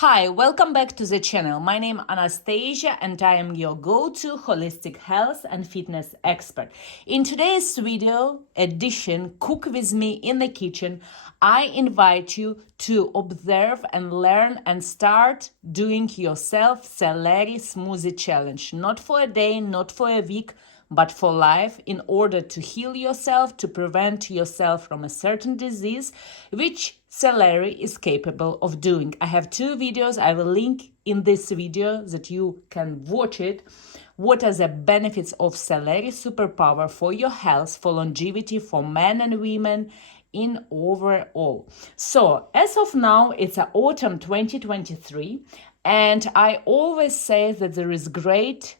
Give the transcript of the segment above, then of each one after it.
Hi, welcome back to the channel. My name is Anastasia and I am your go-to holistic health and fitness expert. In today's video edition, Cook With Me in the Kitchen, I invite you to observe and learn and start doing yourself celery smoothie challenge. Not for a day, not for a week, but for life, in order to heal yourself, to prevent yourself from a certain disease, which celery is capable of doing. I have two videos. I will link in this video that you can watch it. What are the benefits of celery superpower for your health, for longevity, for men and women in overall. So as of now, it's autumn 2023, and I always say that there is great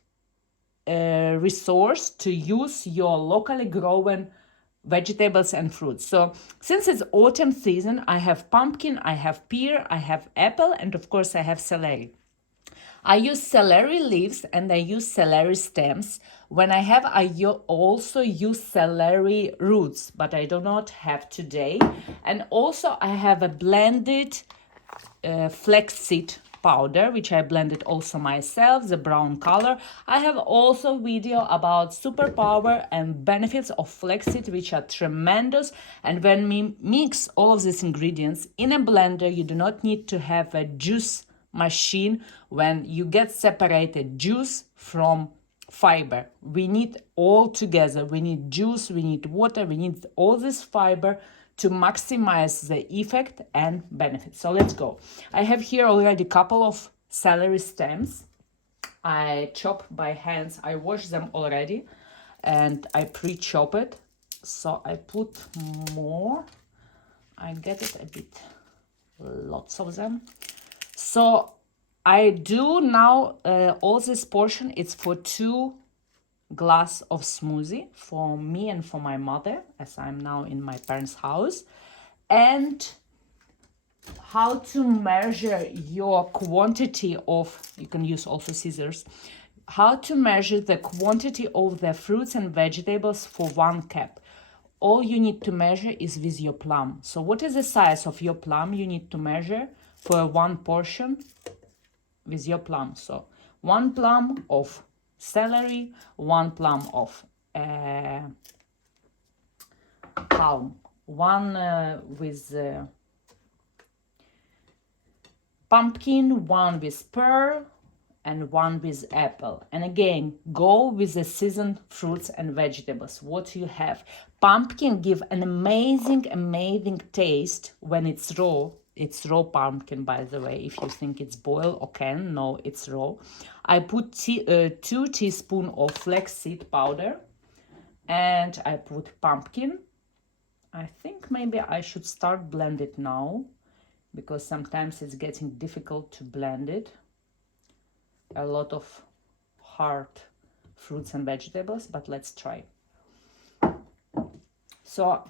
resource to use your locally grown vegetables and fruits. So since it's autumn season, I have pumpkin, I have pear, I have apple, and of course I have celery. I use celery leaves and I use celery stems. When I also use celery roots, but I do not have today. And also I have a blended flaxseed powder, which I blended also myself, the brown color. I have also video about superpower and benefits of flaxseed, which are tremendous. And when we mix all of these ingredients in a blender, you do not need to have a juice machine when you get separated juice from fiber. We need all together. We need juice, we need water, we need all this fiber to maximize the effect and benefit. So let's go. I have here already a couple of celery stems. I chop by hands. I wash them already and I pre-chop it. So I put more. I get it a bit, lots of them. So I do now all this portion. It's for 2 glass of smoothie for me and for my mother, as I'm now in my parents' house. And how to measure your quantity of, you can use also scissors, how to measure the quantity of the fruits and vegetables for 1 cup. All you need to measure is with your plum. So what is the size of your plum you need to measure for 1 portion with your plum? So 1 plum of celery, 1 plum of palm, 1 with pumpkin, 1 with pear, and 1 with apple. And again, go with the seasoned fruits and vegetables, what you have. Pumpkin give an amazing taste when it's raw. It's raw pumpkin, by the way. If you think it's boiled or canned, no, it's raw. I put 2 teaspoons of flaxseed powder, and I put pumpkin. I think maybe I should start blend it now, because sometimes it's getting difficult to blend it. A lot of hard fruits and vegetables, but let's try. So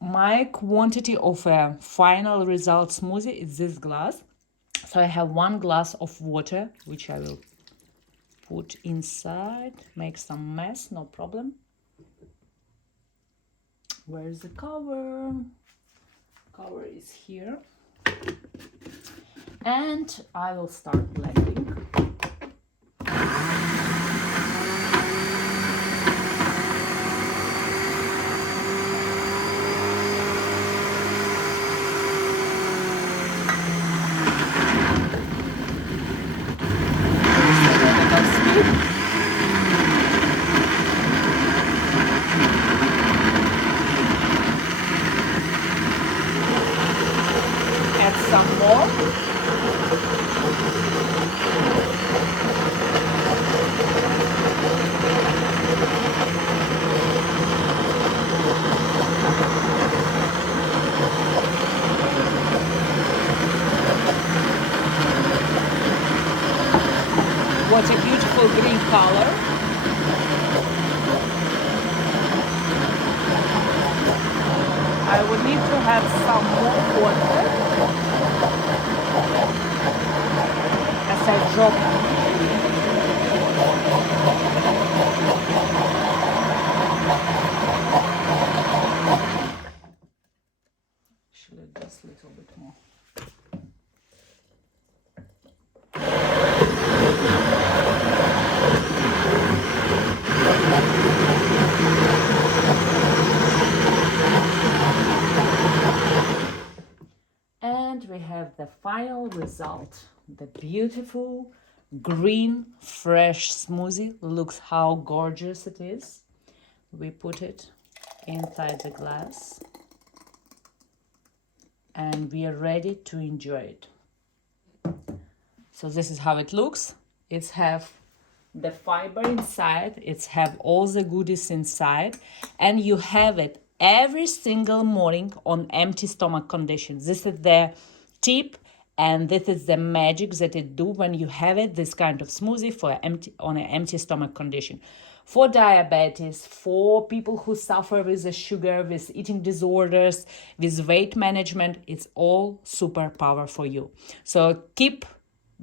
my quantity of a final result smoothie is this glass. So I have 1 glass of water, which I will put inside, make some mess, no problem. Where is the cover? Cover is here. And I will start blending. Add some more. What a beautiful green color. I would need to have some more water as I drop. Actually, just a little bit more. final result. The beautiful green fresh smoothie. Looks how gorgeous it is. We put it inside the glass and we are ready to enjoy it. So this is how it looks. It's have the fiber inside, it's have all the goodies inside, and you have it every single morning on empty stomach conditions. This is the tip, and this is the magic that it do when you have it, this kind of smoothie for on an empty stomach condition. For diabetes, for people who suffer with the sugar, with eating disorders, with weight management, it's all superpower for you. So keep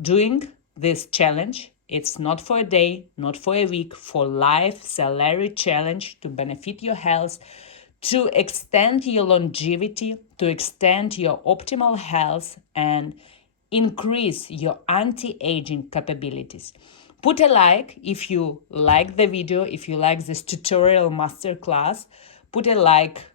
doing this challenge. It's not for a day, not for a week, for life. Celery challenge to benefit your health, to extend your longevity, to extend your optimal health, and increase your anti-aging capabilities. Put a like if you like the video, if you like this tutorial masterclass. Put a like,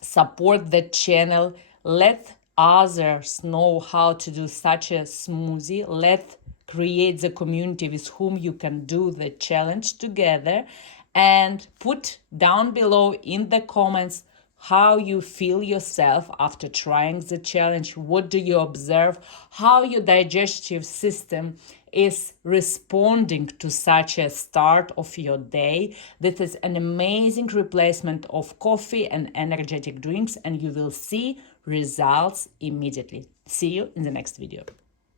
support the channel, let others know how to do such a smoothie. Let create the community with whom you can do the challenge together, and put down below in the comments how you feel yourself after trying the challenge. What do you observe? How your digestive system is responding to such a start of your day. This is an amazing replacement of coffee and energetic drinks, and you will see results immediately. See you in the next video.